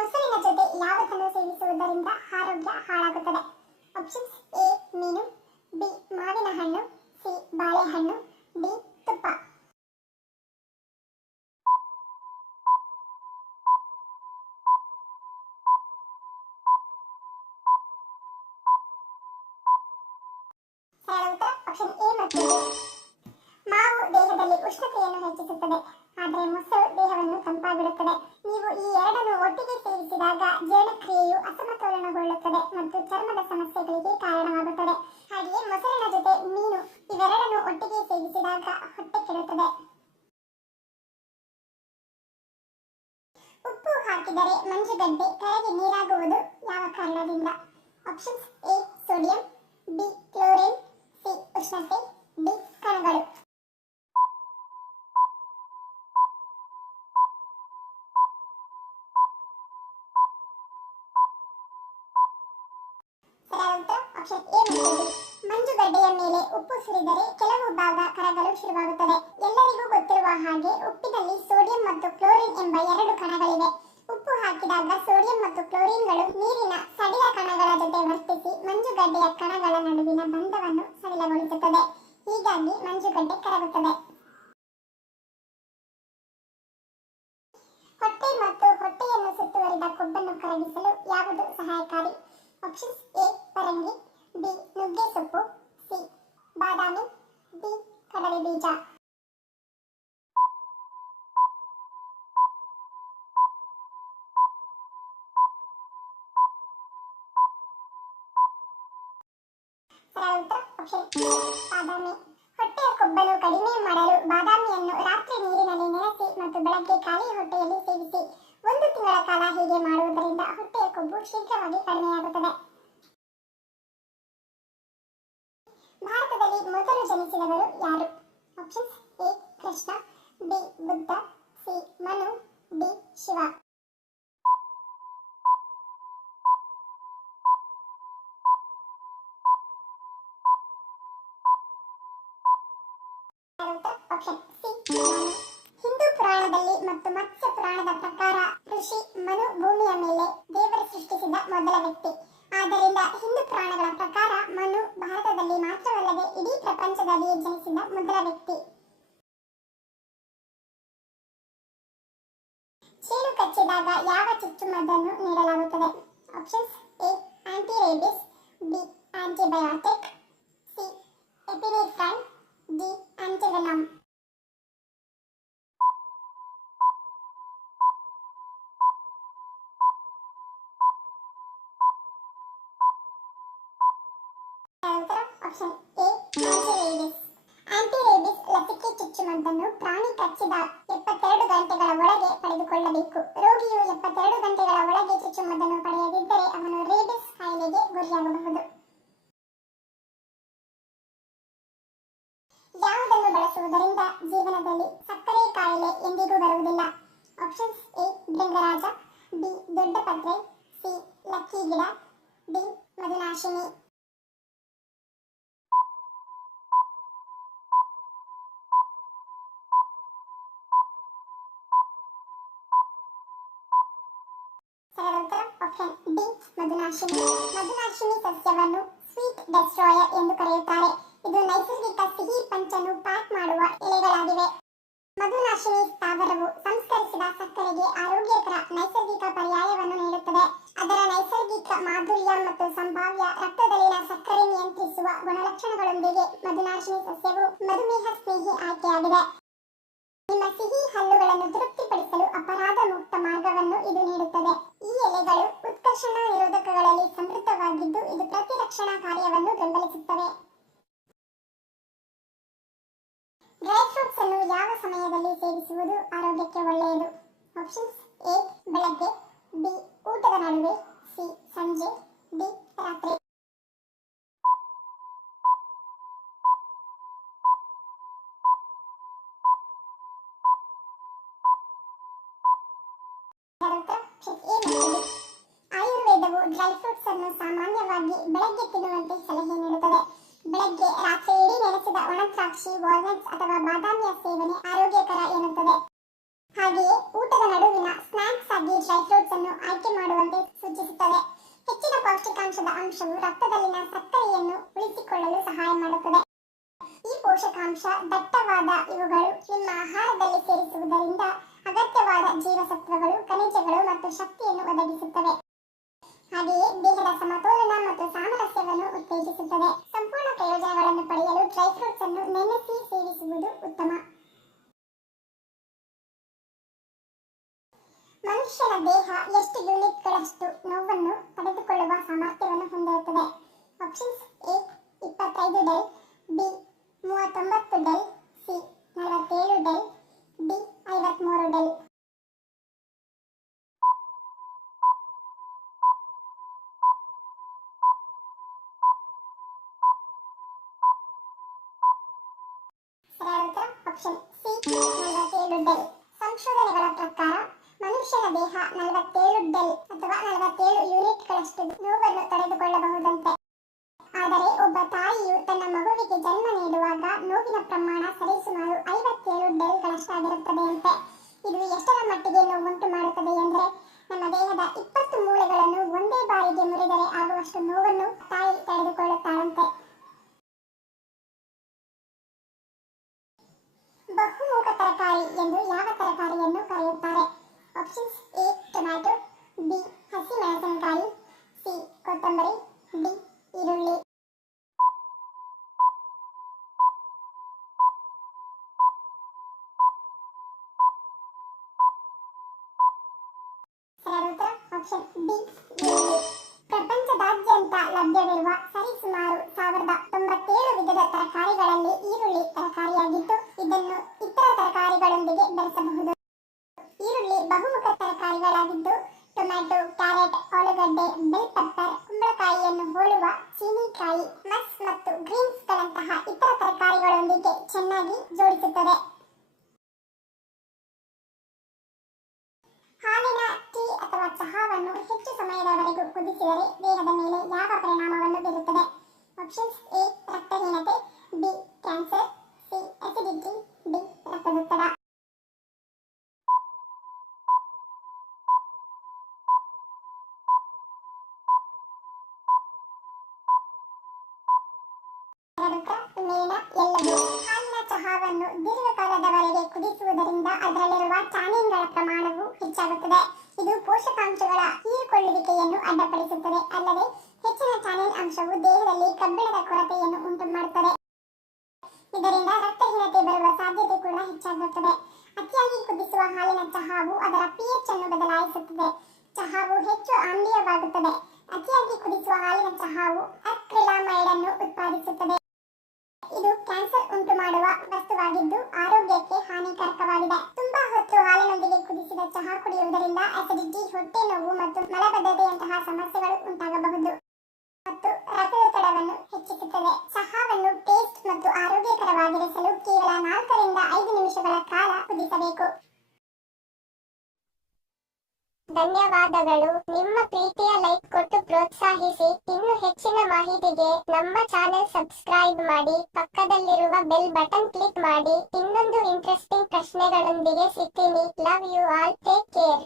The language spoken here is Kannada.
ಮೊಸರಿನ ಜೊತೆ ಯಾವುದನ್ನು ಸೇವಿಸುವುದರಿಂದ ಆರೋಗ್ಯ ಹಾಳಾಗುತ್ತದೆ? ಆಪ್ಷನ್ಸ್: ಎ ಮೀನು, ಬಿ ಮಾವಿನ ಹಣ್ಣು, ಸಿ ಬಾಳೆಹಣ್ಣು, ಡಿ ತುಪ್ಪ. ಸರಳ ಉತ್ತರ ಆಪ್ಷನ್ ಎ ಮತ್ತು ಬಿ. ಮಾವು ದೇಹದಲ್ಲಿ ಉಷ್ಣತೆಯನ್ನು ಹೆಚ್ಚಿಸುತ್ತದೆ, ಆದರೆ ಮೊಸರು ದೇಹವನ್ನು ತಂಪಾಗಿಡುತ್ತದೆ. ನೀವು ಈ ಎರಡನ್ನು ಒಟ್ಟಿಗೆ ಸೇವಿಸಿದಾಗ ಜೀರ್ಣಕ್ರಿಯೆಯು ಅಸಮತೋಲನಗೊಳ್ಳುತ್ತದೆ ಮತ್ತು ಚರ್ಮದ ಸಮಸ್ಯೆಗಳಿಗೆ ಕಾರಣವಾಗುತ್ತದೆ. ಹಾಗೆಯೇ ಮೊಸರಿನ ಜೊತೆ ಮೀನು ಇವೆರಡನ್ನು ಒಟ್ಟಿಗೆ ಸೇವಿಸಿದಾಗ ಹೊಟ್ಟೆ ಕೆಡುತ್ತದೆ. ಉಪ್ಪು ಹಾಕಿದರೆ ಮಂಜುಗಡ್ಡೆ ಕರಗಿ ನೀರಾಗುವುದು ಯಾವ ಕಾರಣದಿಂದ? Options: A sodium, B chlorine, C ಉಷ್ಣತೆ, ಡಿ ಕಣಗಳು. ಆಪ್ಷನ್ ಎ ಮತ್ತು ಬಿ. ಮಂಜುಗಡ್ಡೆಯ ಮೇಲೆ ಉಪ್ಪು ಸುರಿದರೆ ಕೆಲವು ಭಾಗ ಕರಗಲು ಶುರುವಾಗುತ್ತದೆ. ಎಲ್ಲರಿಗೂ ಗೊತ್ತಿರುವ ಹಾಗೆ ಉಪ್ಪಿನಲ್ಲಿ ಸೋಡಿಯಂ ಮತ್ತು ಕ್ಲೋರಿನ್ ಎಂಬ ಎರಡು ಕಣಗಳಿವೆ. ಉಪ್ಪು ಹಾಕಿದಾಗ ಸೋಡಿಯಂ ಮತ್ತು ಕ್ಲೋರಿನ್ಗಳು ನೀರಿನ ಸಡಿಲ ಕಣಗಳ ಜೊತೆ ವರ್ತಿಸಿ ಮಂಜುಗಡ್ಡೆಯ ಕಣಗಳ ನಡುವಿನ ಬಂಧವನ್ನು ಸಡಿಲಗೊಳಿಸುತ್ತದೆ. ಹೀಗಾಗಿ ಮಂಜುಗಡ್ಡೆ ಕರಗುತ್ತದೆ. ಹೊಟ್ಟೆ ಮತ್ತು ಹೊಟ್ಟೆಯನ್ನು ಸುತ್ತುವರಿದ ಕೊಬ್ಬನ್ನು ಕರಗಿಸಲು ಯಾವುದು ಸಹಾಯಕಾರಿ? ಆಪ್ಷನ್ಸ್: ಎ ಪರಂಗಿ, ಬಿ ನುಗ್ಗೆ ಸೊಪ್ಪು, ಸಿ ಬಾದಾಮಿ, ಡಿ ಕಡಲೆ ಬೀಜ. ಸರಳ ಉತ್ತರ ಆಪ್ಷನ್ ಎ ಬಾದಾಮಿ. ಹೊಟ್ಟೆಯ ಕೊಬ್ಬನ್ನು ಕಡಿಮೆ ಮಾಡಲು ಬಾದಾಮಿಯನ್ನು ರಾತ್ರಿ ನೀರಿನಲ್ಲಿ ನೆನೆಸಿ ಮತ್ತು ಬೆಳಗ್ಗೆ ಖಾಲಿ ಹೊಟ್ಟೆಯಲ್ಲಿ ಸೇವಿಸಿ. 1 ತಿಂಗಳ ಕಾಲ ಹೀಗೆ ಮಾಡುವುದರಿಂದ ಹೊಟ್ಟೆಯ ಕೊಬ್ಬು ಶೀಘ್ರವಾಗಿ ಕಡಿಮೆಯಾಗುತ್ತದೆ. ಭಾರತದಲ್ಲಿ ಮೊದಲು ಜನಿಸಿದವರು ಯಾರು? Options: A Krishna, B Buddha, C Manu, D Shiva. Option C Manu. Hindu ಪುರಾಣದಲ್ಲಿ ಮತ್ತು ಮತ್ಸ್ಯ ಪುರಾಣದ ಪ್ರಕಾರ ಋಷಿ ಮನು ಭೂಮಿಯ ಮೇಲೆ ದೇವರು ಸೃಷ್ಟಿಸಿದ ಮೊದಲ ವ್ಯಕ್ತಿ. ಆದ್ದರಿಂದ ಹಿಂದೂ ಪುರಾಣಗಳ ಪ್ರಕಾರ ಮನು ಭಾರತದಲ್ಲಿ ಮಾತ್ರವಲ್ಲದೆ ಇಡೀ ಪ್ರಪಂಚದಲ್ಲಿಯೇ ಜನಿಸಿದ ಮೊದಲ ವ್ಯಕ್ತಿ. ಚೇಳು ಕಚ್ಚಿದಾಗ ಯಾವ ಚುಚ್ಚುಮದ್ದನ್ನು ನೀಡಲಾಗುತ್ತದೆ? Options: A anti rabies, B antibiotic, C epinephrine, D antivenom. Option A antirabies. Antirabies ಲಸಿಕೆ ಚುಚ್ಚುಮದ್ದನ್ನು ಪ್ರಾಣಿ ಕಚ್ಚಿದ 72 ಗಂಟೆಗಳ ಒಳಗೆ ಪಡೆದುಕೊಳ್ಳಬೇಕು. ರೋಗಿಯು 72 ಗಂಟೆಗಳ ಒಳಗೆ ಚುಚ್ಚುಮದ್ದನ್ನು ಪಡೆಯದಿದ್ದರೆ ಅವನು ರೇಬಿಸ್ ಕಾಯಿಲೆಗೆ ಗುರಿಯಾಗಬಹುದು. ಯಾವುದನ್ನು ಬಳಸುವುದರಿಂದ ಜೀವನದಲ್ಲಿ ಸಕ್ಕರೆ ಕಾಯಿಲೆ ಎಂದಿಗೂ ಬರುವುದಿಲ್ಲ? ಆಪ್ಷನ್ಸ್: ಎ ಭೃಂಗರಾಜ, ಬಿ ದೊಡ್ಡ ಪತ್ರೆ, ಸಿ ಲಕ್ಕಿ ಗಿಡ, ಡಿ ಮಧುನಾಶಿನಿ. ಆಪ್ಷನ್ ಡಿ ಮಧುನಾಶಿನಿ. ಮಧುನಾಶಿನಿ ಸಸ್ಯವನ್ನು ಸ್ವೀಟ್ ಡೆಸ್ಟ್ರಾಯರ್ ಎಂದು ಕರೆಯುತ್ತಾರೆ. ಇದು ನೈಸರ್ಗಿಕ ಸಿಹಿ ಪಂಚನ್ನು ಪ್ಯಾಕ್ ಮಾಡುವ ಎಲೆಗಳಾಗಿವೆ. ಮಧುನಾಶಿನಿ ಸ್ಥಾವರವು ಸಂಸ್ಕರಿಸಿದ ಸಕ್ಕರೆಗೆ ಆರೋಗ್ಯಕರ ನೈಸರ್ಗಿಕ ಪರ್ಯಾಯವನ್ನು ನೀಡುತ್ತದೆ. ಅದರ ನೈಸರ್ಗಿಕ ಮಾಧುರ್ಯ ಮತ್ತು ಸಂಭಾವ್ಯ ರಕ್ತದಲ್ಲಿನ ಸಕ್ಕರೆ ನಿಯಂತ್ರಿಸುವ ಗುಣಲಕ್ಷಣಗಳೊಂದಿಗೆ ಮಧುನಾಶಿನಿ ಸಸ್ಯವು ಮಧುಮೇಹ ಸ್ನೇಹಿ ಆಯ್ಕೆಯಾಗಿದೆ. ನಿಮ್ಮ ಸಿಹಿ ಹಲ್ಲುಗಳನ್ನು ತೃಪ್ತಿಪಡಿಸಲು ಅಪರಾಧ ಮುಕ್ತ ಮಾರ್ಗವನ್ನು ಇದು ನೀಡುತ್ತದೆ. ಈ ಎಲೆಗಳು ಉತ್ಕರ್ಷಣ ನಿರೋಧಕಗಳಲ್ಲಿ ಸಮೃದ್ಧವಾಗಿದ್ದು ಇದು ಪ್ರತಿರಕ್ಷಣಾ ಕಾರ್ಯವನ್ನು ಬೆಂಬಲಿಸುತ್ತವೆ. ಡ್ರೈ ಫ್ರೂಟ್ಸ್ ಅನ್ನು ಯಾವ ಸಮಯದಲ್ಲಿ ಸೇವಿಸುವುದು ಆರೋಗ್ಯಕ್ಕೆ ಒಳ್ಳೆಯದು? ಆಪ್ಷನ್ಸ್: ಎ ಬೆಳಗ್ಗೆ, ಬಿ ಊಟದ ನಡುವೆ, ಸಿ ಸಂಜೆ, ಡಿ ರಾತ್ರಿ. ಆಯುರ್ವೇದವು ಡ್ರೈ ಫ್ರೂಟ್ಸ್ ಅನ್ನು ಸಾಮಾನ್ಯವಾಗಿ ಬೆಳಗ್ಗೆ ತಿನ್ನುವಂತೆ ಸಲಹೆ ನೀಡುತ್ತದೆ. ಬೆಳಗ್ಗೆ ರಾತ್ರಿ ಇಡೀ ನೆನೆಸಿದ ಒಣ ದ್ರಾಕ್ಷಿ, ವಾಲ್ನಟ್ಸ್ ಅಥವಾ ಬಾದಾಮಿಯ ಸೇವನೆ ಆರೋಗ್ಯಕರ ಎನ್ನುತ್ತದೆ. ಹಾಗೆಯೇ ಊಟದ ನಡುವಿನ ಸ್ನಾಕ್ಸ್ ಆಗಿ ಡ್ರೈ ಫ್ರೂಟ್ಸ್ ಅನ್ನು ಆಯ್ಕೆ ರಕ್ತದಲ್ಲಿನ ಸಕ್ಕರೆಯನ್ನು ಉಳಿಸಿಕೊಳ್ಳಲು ಸಹಾಯ ಮಾಡುತ್ತದೆ. ಈ ಪೋಷಕಾಂಶ ದಟ್ಟವಾದ ಇವುಗಳು ನಿಮ್ಮ ಆಹಾರದಲ್ಲಿ ಸೇರಿಸುವುದರಿಂದ ಅಗತ್ಯವಾದ ಜೀವಸತ್ವಗಳು, ಖನಿಜಗಳು ಮತ್ತು ಶಕ್ತಿಯನ್ನು ಒದಗಿಸುತ್ತವೆ. ಹಾಗೆಯೇ ದೇಹದ ಸಮತೋಲನ ಮತ್ತು ಸಾಮರಸ್ಯವನ್ನು ಉತ್ತೇಜಿಸುತ್ತದೆ. ಸಂಪೂರ್ಣ ಪ್ರಯೋಜನಗಳನ್ನು ಪಡೆಯಲು ಡ್ರೈ ಫ್ರೂಟ್ಸ್ ಅನ್ನು ನೆನೆಸಿ ಸೇವಿಸುವುದು ಉತ್ತಮ. ಮನುಷ್ಯನ ದೇಹ ಎಷ್ಟು ಯೂನಿಟ್ಗಳಷ್ಟು ನೋವನ್ನು ತಡೆದುಕೊಳ್ಳುವ ಸಾಮರ್ಥ್ಯವನ್ನು ಹೊಂದಿರುತ್ತದೆ? Options: A 25 del, B 39 del, C 47 del, D 53 del. ಸರಿಯಾದ ಉತ್ತರ ಆಪ್ಷನ್ ಸಿ 47 ಡೆಲ್. ಸಂಶೋಧನೆಗಳ ಪ್ರಕಾರ ಮನುಷ್ಯನ ದೇಹ 47 ಡೆಲ್ ಅಥವಾ 47 ಯೂನಿಟ್ಗಳಷ್ಟು ನೋವನ್ನು ತಡೆದುಕೊಳ್ಳಬಹುದಂತೆ. ಆದರೆ ಒಬ್ಬ ತಾಯಿಯು ತನ್ನ ಮಗುವಿಗೆ ಜನ್ಮ ನೀಡುವಾಗ ನೋವಿನ ಪ್ರಮಾಣ ಸರಿಸುಮಾರು 57 ಡೆಲ್ಗಳಷ್ಟಾಗಿರುತ್ತದೆಯಂತೆ. ಇದು ಎಷ್ಟರ ಮಟ್ಟಿಗೆ ನೋವುಂಟು ಮಾಡುತ್ತದೆ ಎಂದರೆ, ನಮ್ಮ ದೇಹದ 20 ಮೂಳೆಗಳನ್ನು ಒಂದೇ ಬಾರಿಗೆ ಮುರಿದರೆ ಆಗುವಷ್ಟು ನೋವನ್ನು ತಾಯಿ ತಡೆದುಕೊಳ್ಳುತ್ತಾಳಂತೆ. ಬಹುಮುಖ ತರಕಾರಿ ಎಂದು ಯಾವ ತರಕಾರಿಯನ್ನು ಕರೆಯುತ್ತಾರೆ? ಆಪ್ಷನ್ಸ್: ಎ ಟೊಮ್ಯಾಟೊ, ಬಿ ಹಸಿಮೆಣಸಿನಕಾಯಿ, ಸಿ ಕೊತ್ತಂಬರಿ, ಡಿ ಈರುಳ್ಳಿ. ಸರಿಯಾದ ಉತ್ತರ ಆಪ್ಷನ್ ಡಿ ಈರುಳ್ಳಿ. ಪ್ರಪಂಚದಾದ್ಯಂತ ಲಭ್ಯವಿರುವ ಸರಿಸುಮಾರು 1097 ವಿಧದ ತರಕಾರಿಗಳಲ್ಲಿ ಈರುಳ್ಳಿ ತರಕಾರಿಯಾಗಿದ್ದು, ಇದನ್ನು ಇತರ ತರಕಾರಿಗಳೊಂದಿಗೆ ಬೆರೆಸಬಹುದು. ಈರುಳ್ಳಿ ಬಹುಮುಖ ತರಕಾರಿಗಳಾಗಿದ್ದು, ಟೊಮ್ಯಾಟೊ, ಕ್ಯಾರೆಟ್, ಆಲೂಗಡ್ಡೆ, ಬೆಲ್ ಪೆಪ್ಪರ್, ಕುಂಬಳಕಾಯಿಯನ್ನು ಹೋಲುವ ಚೀನಿಕಾಯಿ, ಮಸ್ ಮತ್ತು ಗ್ರೀನ್ಸ್ಗಳಂತಹ ಇತರ ತರಕಾರಿಗಳೊಂದಿಗೆ ಚೆನ್ನಾಗಿ ಜೋಡಿಸುತ್ತದೆ. ಹಾಲಿನ ಟೀ ಅಥವಾ ಚಹಾವನ್ನು ಹೆಚ್ಚು ಸಮಯದವರೆಗೂ ಕುದಿಸಿದರೆ ದೇಹದ ಮೇಲೆ ಯಾವ ಪರಿಣಾಮವನ್ನು ಬೀರುತ್ತದೆ? ಆಪ್ಷನ್ಸ್: ಎ ರಕ್ತಹೀನತೆ, B cancer, C acidity, D ರಕ್ತದೊತ್ತಡ. ಮೇಲಿನ ಎಲ್ಲವೂ. ಹಾಲಿನ ಚಹಾವನ್ನು ದೀರ್ಘಕಾಲದವರೆಗೆ ಕುದಿಸುವುದರಿಂದ ಅದರಲ್ಲಿರುವ ಟ್ಯಾನಿನ್ಗಳ ಪ್ರಮಾಣವು ಹೆಚ್ಚಾಗುತ್ತದೆ. ಇದು ಪೋಷಕಾಂಶಗಳ ಹೀರಿಕೊಳ್ಳುವಿಕೆಯನ್ನು ಅಡ್ಡಿಪಡಿಸುತ್ತದೆ. ಅಲ್ಲದೆ ಹೆಚ್ಚಿನ ಟ್ಯಾನಿನ್ ಅಂಶವು ದೇಹದಲ್ಲಿ ಕಬ್ಬಿಣದ ಕೊರತೆಯನ್ನು ಉಂಟು ಮಾಡುತ್ತದೆ. ಇದರಿಂದ ರಕ್ತಹೀನತೆ ಬರುವ ಸಾಧ್ಯತೆ ಕೂಡ ಹೆಚ್ಚಾಗುತ್ತದೆ. ಅತಿಯಾಗಿ ಕುದಿಸುವ ಹಾಲಿನ ಚಹಾವು ಅದರ pH ಅನ್ನು ಬದಲಾಯಿಸುತ್ತದೆ. ಚಹಾವು ಹೆಚ್ಚು ಆಮ್ಲೀಯವಾಗುತ್ತದೆ. ಅತಿಯಾಗಿ ಕುದಿಸುವ ಹಾಲಿನ ಚಹಾವು ಅಕ್ರಿಲಾಮೈಡ್ ಅನ್ನು ಉತ್ಪಾದಿಸುತ್ತದೆ. ಇದು ಕ್ಯಾನ್ಸರ್ ಉಂಟು ಮಾಡುವ ವಸ್ತುವಾಗಿದ್ದು ಆರೋಗ್ಯಕ್ಕೆ ಹಾನಿಕಾರಕವಾಗಿದೆ. ತುಂಬಾ ಹೊತ್ತು ಹಾಲಿನೊಂದಿಗೆ ಕುದಿಸಿದ ಚಹಾ ಕುಡಿಯುವುದರಿಂದ ಅಸಿಡಿಟಿ, ಹೊಟ್ಟೆ ನೋವು ಮತ್ತು ಮಲಬದ್ಧತೆಯಂತಹ ಸಮಸ್ಯೆಗಳು ಉಂಟಾಗಬಹುದು ಮತ್ತು ರಕ್ತದೊತ್ತಡವನ್ನು ಹೆಚ್ಚಿಸುತ್ತದೆ. ಚಹಾವನ್ನು ಟೇಸ್ಟ್ ಮತ್ತು ಆರೋಗ್ಯಕರವಾಗಿರಿಸಲು ಕೇವಲ 4 ರಿಂದ 5 ನಿಮಿಷಗಳ ಕಾಲ ಕುದಿಸಬೇಕು. ಧನ್ಯವಾದಗಳು. ನಿಮ್ಮ ಪ್ರೀತಿಯ ಲೈಕ್ ಕೊಟ್ಟು ಪ್ರೋತ್ಸಾಹಿಸಿ. ಇನ್ನು ಹೆಚ್ಚಿನ ಮಾಹಿತಿಗೆ ನಮ್ಮ ಚಾನೆಲ್ ಸಬ್ಸ್ಕ್ರೈಬ್ ಮಾಡಿ, ಪಕ್ಕದಲ್ಲಿರುವ ಬೆಲ್ ಬಟನ್ ಕ್ಲಿಕ್ ಮಾಡಿ. ಇನ್ನೊಂದು ಇಂಟ್ರೆಸ್ಟಿಂಗ್ ಪ್ರಶ್ನೆಗಳೊಂದಿಗೆ ಸಿಗ್ತೀನಿ. Love you all. Take care.